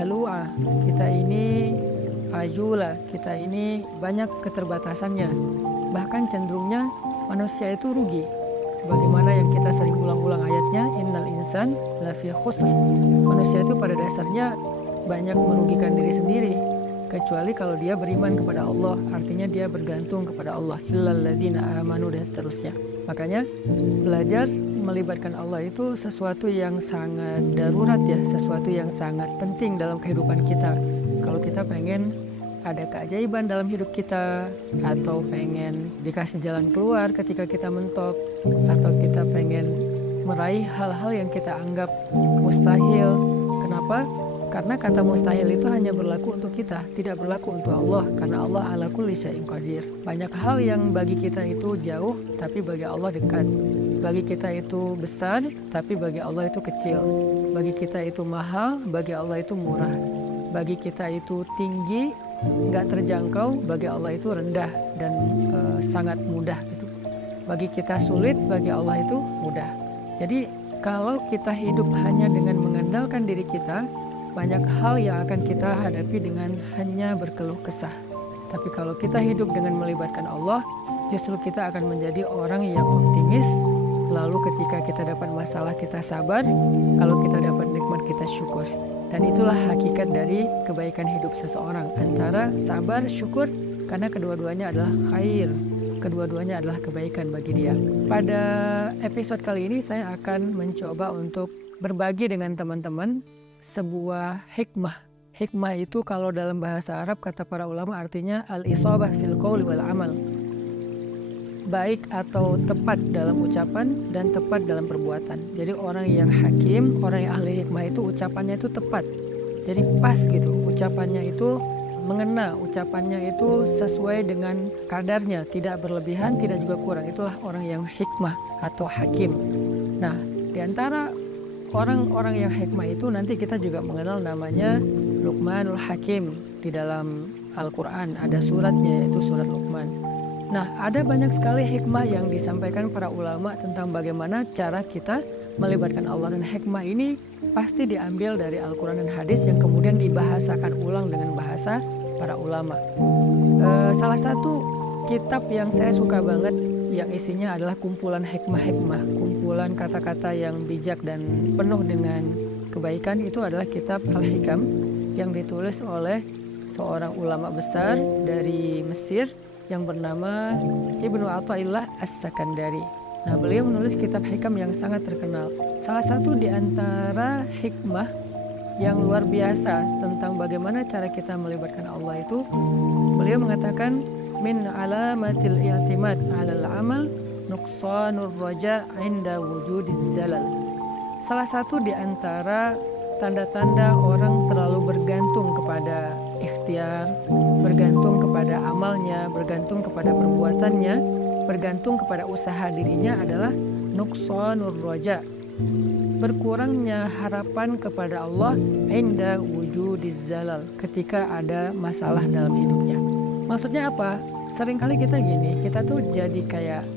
halua, kita ini ajula, kita ini banyak keterbatasannya. Bahkan cenderungnya manusia itu rugi. Sebagaimana yang kita sering ulang-ulang ayatnya, innal insan lafi khusr. Manusia itu pada dasarnya banyak merugikan diri sendiri, kecuali kalau dia beriman kepada Allah, artinya dia bergantung kepada Allah, illal ladzina amanu, dan seterusnya. Makanya belajar melibatkan Allah itu sesuatu yang sangat darurat ya, sesuatu yang sangat penting dalam kehidupan kita. Kalau kita pengen ada keajaiban dalam hidup kita, atau pengen dikasih jalan keluar ketika kita mentok, atau kita pengen meraih hal-hal yang kita anggap mustahil. Kenapa? Karena kata mustahil itu hanya berlaku untuk kita, tidak berlaku untuk Allah, karena Allah ala kulli syai'in qadir. Banyak hal yang bagi kita itu jauh, tapi bagi Allah dekat. Bagi kita itu besar, tapi bagi Allah itu kecil. Bagi kita itu mahal, bagi Allah itu murah. Bagi kita itu tinggi, nggak terjangkau, bagi Allah itu rendah dan sangat mudah gitu. Bagi kita sulit, bagi Allah itu mudah. Jadi kalau kita hidup hanya dengan mengandalkan diri kita, banyak hal yang akan kita hadapi dengan hanya berkeluh kesah. Tapi kalau kita hidup dengan melibatkan Allah, justru kita akan menjadi orang yang optimis. Lalu ketika kita dapat masalah, kita sabar. Kalau kita dapat nikmat, kita syukur. Dan itulah hakikat dari kebaikan hidup seseorang, antara sabar, syukur, karena kedua-duanya adalah khair. Kedua-duanya adalah kebaikan bagi dia. Pada episode kali ini saya akan mencoba untuk berbagi dengan teman-teman sebuah hikmah. Hikmah itu kalau dalam bahasa Arab kata para ulama artinya al-isabah fil qauli wal amal. Baik atau tepat dalam ucapan dan tepat dalam perbuatan. Jadi orang yang hakim, orang yang ahli hikmah itu ucapannya itu tepat. Jadi pas gitu, ucapannya itu mengena, ucapannya itu sesuai dengan kadarnya, tidak berlebihan, tidak juga kurang. Itulah orang yang hikmah atau hakim. Nah, di antara orang-orang yang hikmah itu nanti kita juga mengenal namanya Luqmanul Hakim. Di dalam Al-Quran ada suratnya, yaitu surat Luqman. Nah, ada banyak sekali hikmah yang disampaikan para ulama tentang bagaimana cara kita melibatkan Allah. Dan hikmah ini pasti diambil dari Al-Quran dan hadis yang kemudian dibahasakan ulang dengan bahasa para ulama. Salah satu kitab yang saya suka banget, yang isinya adalah kumpulan hikmah-hikmah, kumpulan kata-kata yang bijak dan penuh dengan kebaikan, itu adalah kitab Al-Hikam yang ditulis oleh seorang ulama besar dari Mesir yang bernama Ibnu Athaillah As-Sakandari. Nah, beliau menulis kitab hikam yang sangat terkenal. Salah satu di antara hikmah yang luar biasa tentang bagaimana cara kita melibatkan Allah itu, beliau mengatakan min alamatil i'timad 'alal amal nuqsanur raja' 'inda wujudiz zalal. Salah satu di antara tanda-tanda orang terlalu bergantung kepada ikhtiar, bergantung kepada amalnya, bergantung kepada perbuatannya, bergantung kepada usaha dirinya adalah nuqsanur raja', berkurangnya harapan kepada Allah inda wujudiz zalal, ketika ada masalah dalam hidupnya. Maksudnya apa? Seringkali kita gini, kita tuh jadi kayak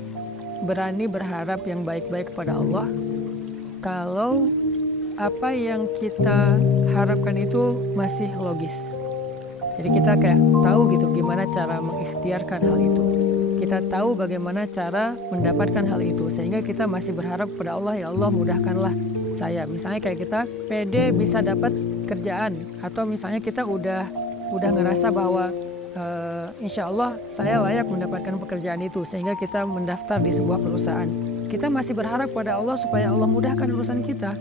berani berharap yang baik-baik kepada Allah kalau apa yang kita harapkan itu masih logis. Jadi kita kayak tahu gitu gimana cara mengikhtiarkan hal itu. Kita tahu bagaimana cara mendapatkan hal itu, sehingga kita masih berharap kepada Allah, ya Allah mudahkanlah saya. Misalnya kayak kita pede bisa dapat kerjaan, atau misalnya kita udah ngerasa bahwa insya Allah saya layak mendapatkan pekerjaan itu, sehingga kita mendaftar di sebuah perusahaan. Kita masih berharap pada Allah supaya Allah mudahkan urusan kita.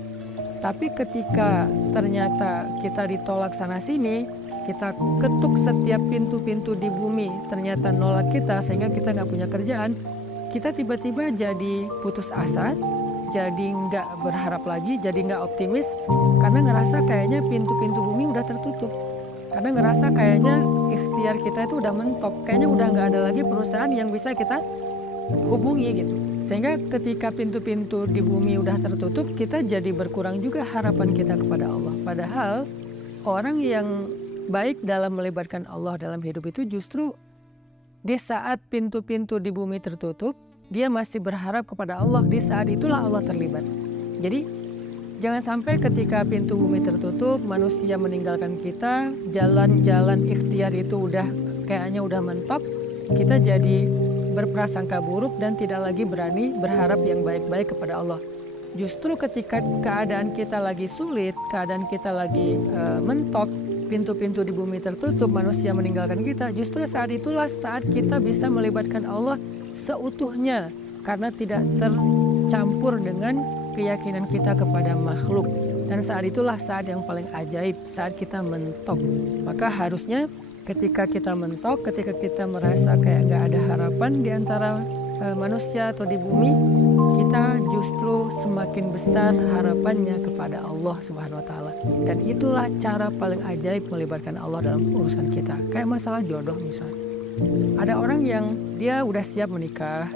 Tapi ketika ternyata kita ditolak sana sini, kita ketuk setiap pintu-pintu di bumi, ternyata nolak kita sehingga kita nggak punya kerjaan, kita tiba-tiba jadi putus asa, jadi nggak berharap lagi, jadi nggak optimis, karena ngerasa kayaknya pintu-pintu bumi udah tertutup. Karena ngerasa kayaknya ikhtiar kita itu udah mentok, kayaknya udah nggak ada lagi perusahaan yang bisa kita hubungi gitu. Sehingga ketika pintu-pintu di bumi udah tertutup, kita jadi berkurang juga harapan kita kepada Allah. Padahal orang yang baik dalam melibatkan Allah dalam hidup itu justru di saat pintu-pintu di bumi tertutup, dia masih berharap kepada Allah. Di saat itulah Allah terlibat. Jadi Jangan sampai ketika pintu bumi tertutup, manusia meninggalkan kita, jalan-jalan ikhtiar itu kayaknya udah mentok, kita jadi berprasangka buruk dan tidak lagi berani berharap yang baik-baik kepada Allah. Justru ketika keadaan kita lagi sulit, keadaan kita lagi mentok, pintu-pintu di bumi tertutup, manusia meninggalkan kita, justru saat itulah saat kita bisa melibatkan Allah seutuhnya karena tidak tercampur dengan keyakinan kita kepada makhluk. Dan saat itulah saat yang paling ajaib, saat kita mentok. Maka harusnya ketika kita mentok, ketika kita merasa kayak gak ada harapan di antara manusia atau di bumi, kita justru semakin besar harapannya kepada Allah Subhanahu wa Ta'ala. Dan itulah cara paling ajaib melibatkan Allah dalam urusan kita. Kayak masalah jodoh misalnya. Ada orang yang dia udah siap menikah,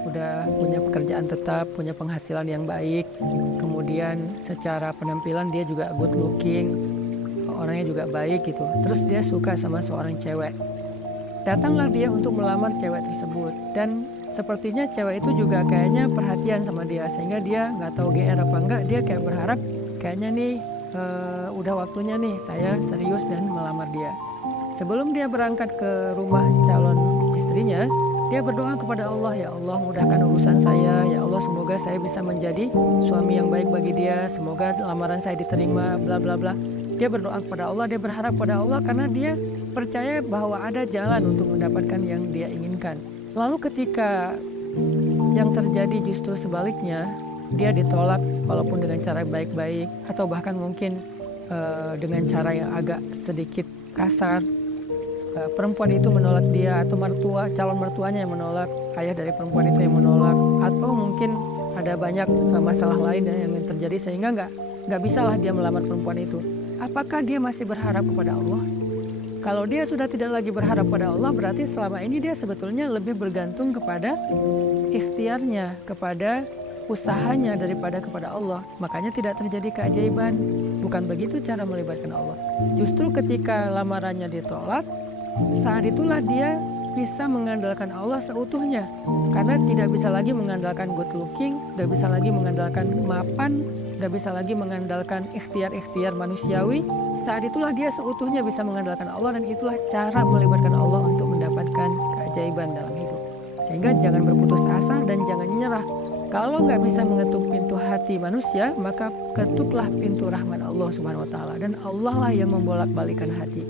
udah punya pekerjaan tetap, punya penghasilan yang baik, kemudian secara penampilan dia juga good looking, orangnya juga baik gitu. Terus dia suka sama seorang cewek. Datanglah dia untuk melamar cewek tersebut, dan sepertinya cewek itu juga kayaknya perhatian sama dia, sehingga dia nggak tahu GR apa enggak, dia kayak berharap kayaknya nih udah waktunya nih saya serius dan melamar dia. Sebelum dia berangkat ke rumah calon istrinya, dia berdoa kepada Allah, ya Allah mudahkan urusan saya, ya Allah semoga saya bisa menjadi suami yang baik bagi dia, semoga lamaran saya diterima, bla bla bla. Dia berdoa kepada Allah, dia berharap pada Allah karena dia percaya bahwa ada jalan untuk mendapatkan yang dia inginkan. Lalu ketika yang terjadi justru sebaliknya, dia ditolak walaupun dengan cara baik-baik atau bahkan mungkin dengan cara yang agak sedikit kasar. Perempuan itu menolak dia, atau calon mertuanya yang menolak, ayah dari perempuan itu yang menolak, atau mungkin ada banyak masalah lain yang terjadi sehingga nggak bisalah dia melamar perempuan itu. Apakah dia masih berharap kepada Allah? Kalau dia sudah tidak lagi berharap pada Allah, berarti selama ini dia sebetulnya lebih bergantung kepada ikhtiarnya, kepada usahanya daripada kepada Allah. Makanya tidak terjadi keajaiban. Bukan begitu cara melibatkan Allah. Justru ketika lamarannya ditolak, saat itulah dia bisa mengandalkan Allah seutuhnya. Karena tidak bisa lagi mengandalkan good looking, tidak bisa lagi mengandalkan mapan, tidak bisa lagi mengandalkan ikhtiar-ikhtiar manusiawi. Saat itulah dia seutuhnya bisa mengandalkan Allah, dan itulah cara melibatkan Allah untuk mendapatkan keajaiban dalam hidup. Sehingga jangan berputus asa dan jangan nyerah. Kalau nggak bisa mengetuk pintu hati manusia, maka ketuklah pintu rahmat Allah Subhanahu wa Ta'ala, dan Allah lah yang membolak-balikan hati.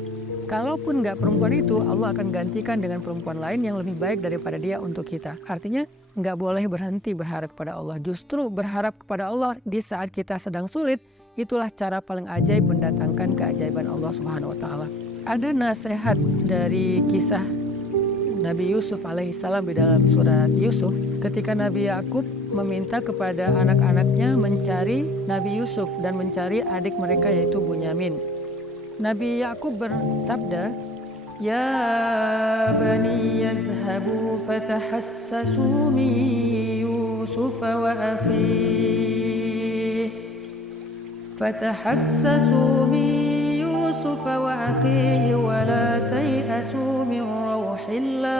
Kalaupun nggak perempuan itu, Allah akan gantikan dengan perempuan lain yang lebih baik daripada dia untuk kita. Artinya nggak boleh berhenti berharap kepada Allah. Justru berharap kepada Allah di saat kita sedang sulit, itulah cara paling ajaib mendatangkan keajaiban Allah Subhanahu wa Ta'ala. Ada nasihat dari kisah Nabi Yusuf alaihissalam di dalam surat Yusuf, ketika Nabi Yakub meminta kepada anak-anaknya mencari Nabi Yusuf dan mencari adik mereka yaitu Bunyamin. Nabi Yakub bersabda, "Ya bani yadhhabu fatahassasu min Yusuf wa akhihi wa akhihi wa la tay'asu min rauhillah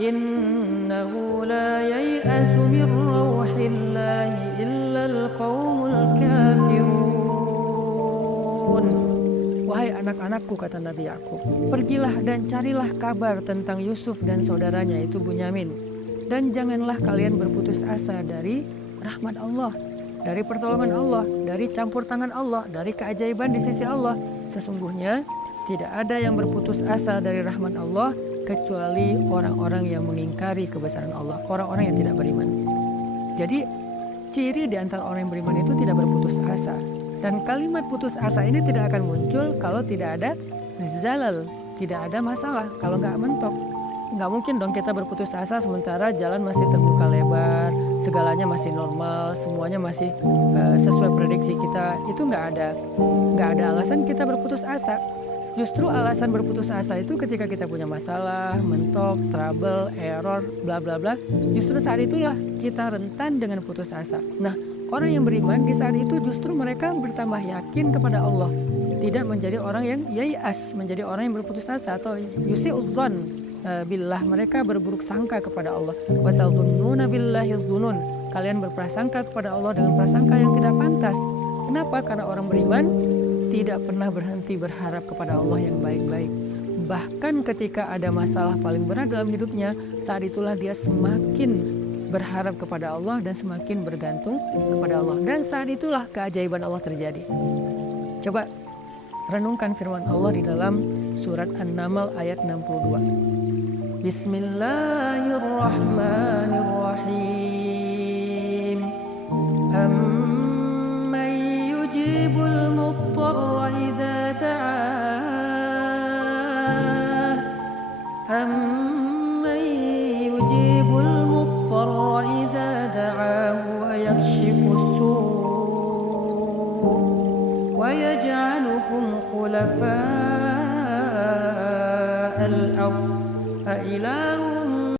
innahu la yay'asu min rauhillah illa al-qaumul kafirun." Wahai anak-anakku, kata Nabi Yakub, pergilah dan carilah kabar tentang Yusuf dan saudaranya itu Bunyamin, dan janganlah kalian berputus asa dari rahmat Allah, dari pertolongan Allah, dari campur tangan Allah, dari keajaiban di sisi Allah. Sesungguhnya tidak ada yang berputus asa dari rahmat Allah kecuali orang-orang yang mengingkari kebesaran Allah, orang-orang yang tidak beriman. Jadi ciri di antara orang yang beriman itu tidak berputus asa. Dan kalimat putus asa ini tidak akan muncul kalau tidak ada zalal, tidak ada masalah, kalau nggak mentok. Nggak mungkin dong kita berputus asa sementara jalan masih terbuka lebar, segalanya masih normal, semuanya masih sesuai prediksi kita. Itu nggak ada alasan kita berputus asa. Justru alasan berputus asa itu ketika kita punya masalah, mentok, trouble, error, bla bla bla. Justru saat itulah kita rentan dengan putus asa. Nah, orang yang beriman di saat itu justru mereka bertambah yakin kepada Allah, tidak menjadi orang yang yai'as, menjadi orang yang berputus asa atau yusi'udzan billah, mereka berburuk sangka kepada Allah. Wa tadhunnuna billahi dzunun, kalian berprasangka kepada Allah dengan prasangka yang tidak pantas. Kenapa? Karena orang beriman tidak pernah berhenti berharap kepada Allah yang baik-baik. Bahkan ketika ada masalah paling berat dalam hidupnya, saat itulah dia semakin berharap kepada Allah dan semakin bergantung kepada Allah. Dan saat itulah keajaiban Allah terjadi. Coba renungkan firman Allah di dalam surat An-Naml ayat 62. Bismillahirrahmanirrahim. Amman yujibul muttarra idza da'ah. Amman yujibul muttarra idza da'ahu wa yakshifus su' wa yaj'alukum khulafa'al ardh. A ilahun